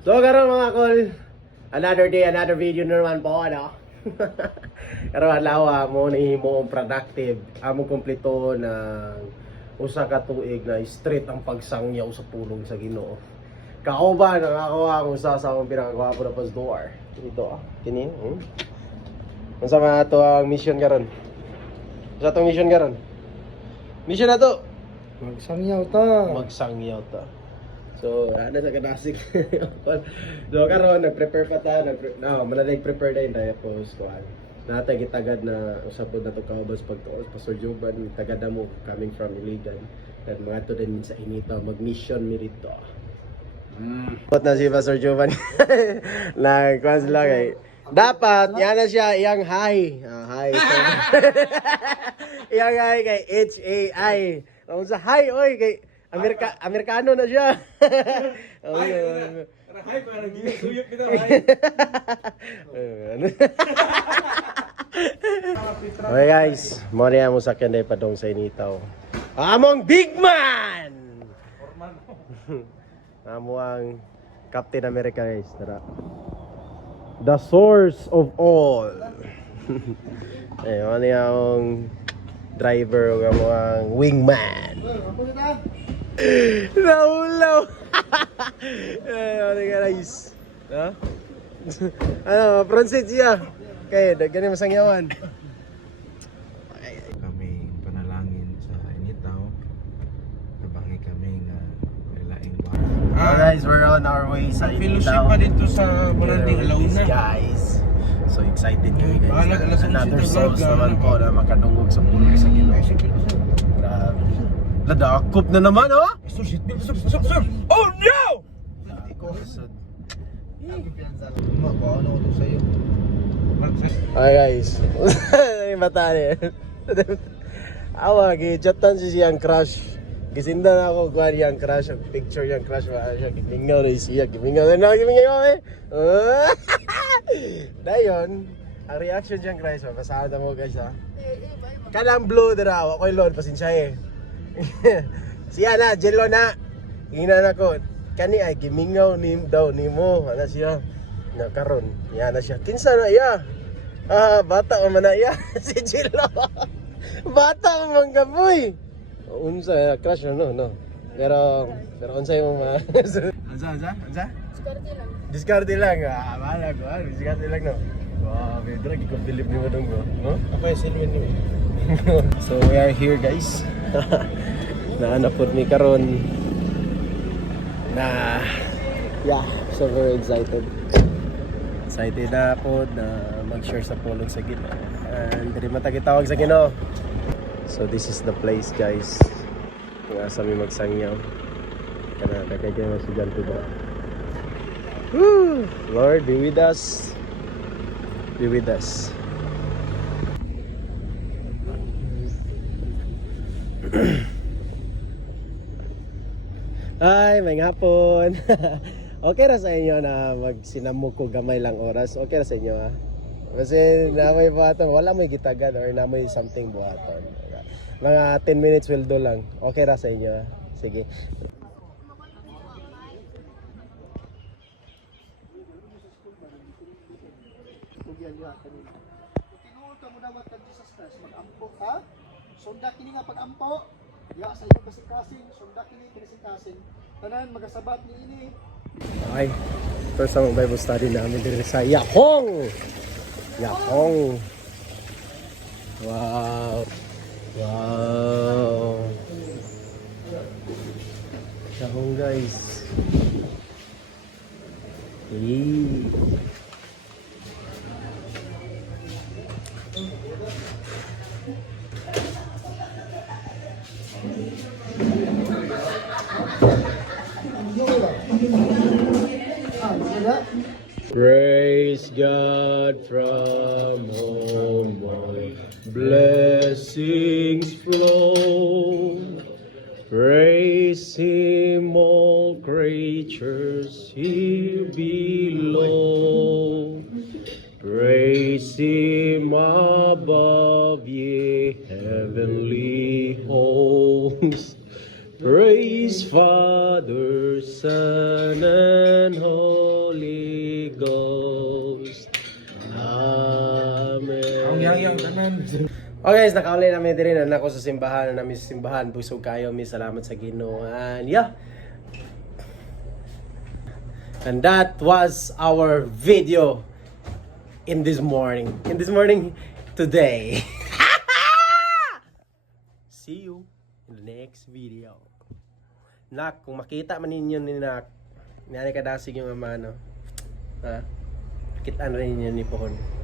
So karon mga kol, another day, another video na naman po, ano? Karon adlaw mo ni mo productive, amo kompleto na usa ka tuig na straight ang pagsangyaw sa pulong sa Ginoo. Kauban ang ako ang usa sa akong pinakagwapo na pastor. Ito kini. Unsa man ato ang mission karon? Unsa atong mission karon? Mission na to. Magsangyaw ta. Magsangyaw ta. So, ano sa kanasik? So, karon nag-prepare pa ta, nag-prepare na yun tayo post ko. Natay gitagad na usapod na to kaubas pagtuos Pastor Joban, tagad na mo coming from Iligan. At mga to din sa inita, mag-mission mi rito. Pot na si Pastor Joban. Nag-kwan sila kay dapat, yan na siya, iyang hi. Hi. Iyang hi kay H-A-I. Kung sa hi, oy, kay Amerikano na siya. Hi, parang gisuyok kita, Okay guys, mo niya mo sakyan day padong sa initaw. Among big man! Amo ang Captain America guys, tara. The source of all. Eh, mo niya ang driver o amo ang wingman. Naulaw! Ano ka guys? Ha? Ano, Francis siya. Kaya, ganyan masangyawan. Kami panalangin sa initaw. Nabangi kami na laing bahay. So guys, we're on our way sa Fellowship pa dito sa Baranding Alauna. Guys, so excited kami guys. Bahala, alas 11 Another vlog, souls naman po na makadungog sa puno sa Ginoo. Grabe. Ladakop na naman, oh! Oh no! Hi guys. Ay mata ni. Awa gi-chatan si siyang crush. Gisinda na ako kuan yang crush, picture yang crush wa siya gimingaw na siya, gimingaw eh. Dayon, ang reaction siyang crush, pasada mo guys ha. Kanang blue dira, ako lord pasensya eh. Siya na, jelo na. Ingnan ako. Kani ay gimingaw ni daw nimo, ana siya. Na karon, ya na siya. Kinsa na iya? Bata man na iya si Jelo. Bata man gaboy. Unsa crush no. Pero unsa yung Unsa? Diskarte lang. Bahala ko. Diskarte lang no. Wow, Pedro, gi ko Philip ni mo dong no? Ako yung Silvin ni. So we are here guys. Naanapod mi karon na so very excited na po na mag-share sa pulong sa Ginoo and diri matagitawag sa Ginoo. So this is the place guys nga sa mi magsangyaw kana dagay kay mga estudyante ba. Woo! Lord be with us, Ay, may hapon. Okay ra sa inyo na magsinamog ko gamay lang oras. Okay ra sa inyo ha. Kasi namoy buhaton, wala may gitagad or namoy something buhaton. Mga 10 minutes will do lang. Okay ra sa inyo ha. Sige. Tinuod ka mo dawat kang Jesus Christ mag-ampo ha. Sunda kini nga pag-ampo. Ya sa iyong kasing-kasing, sunda kini kasing-kasing. Tanan magasabat ni ini. Okay. First time Bible study namin dito sa Yakong. Wow. Yakong guys. Praise God from whom all blessings flow. Praise Him, all creatures here below. Praise Him above, ye heavenly hosts. Praise Father, Son, and Holy ayaw tanan. Okay guys, nakauli namin din rin ako sa simbahan, na namin sa simbahan. Busog kayo, may salamat sa Ginoo. And yeah. And that was our video in this morning. Today. See you in the next video. Nak, kung makita man ninyo ni Nak, nani kadasig yung ama, no? Ha? Kitaan rin ninyo ni Pohon.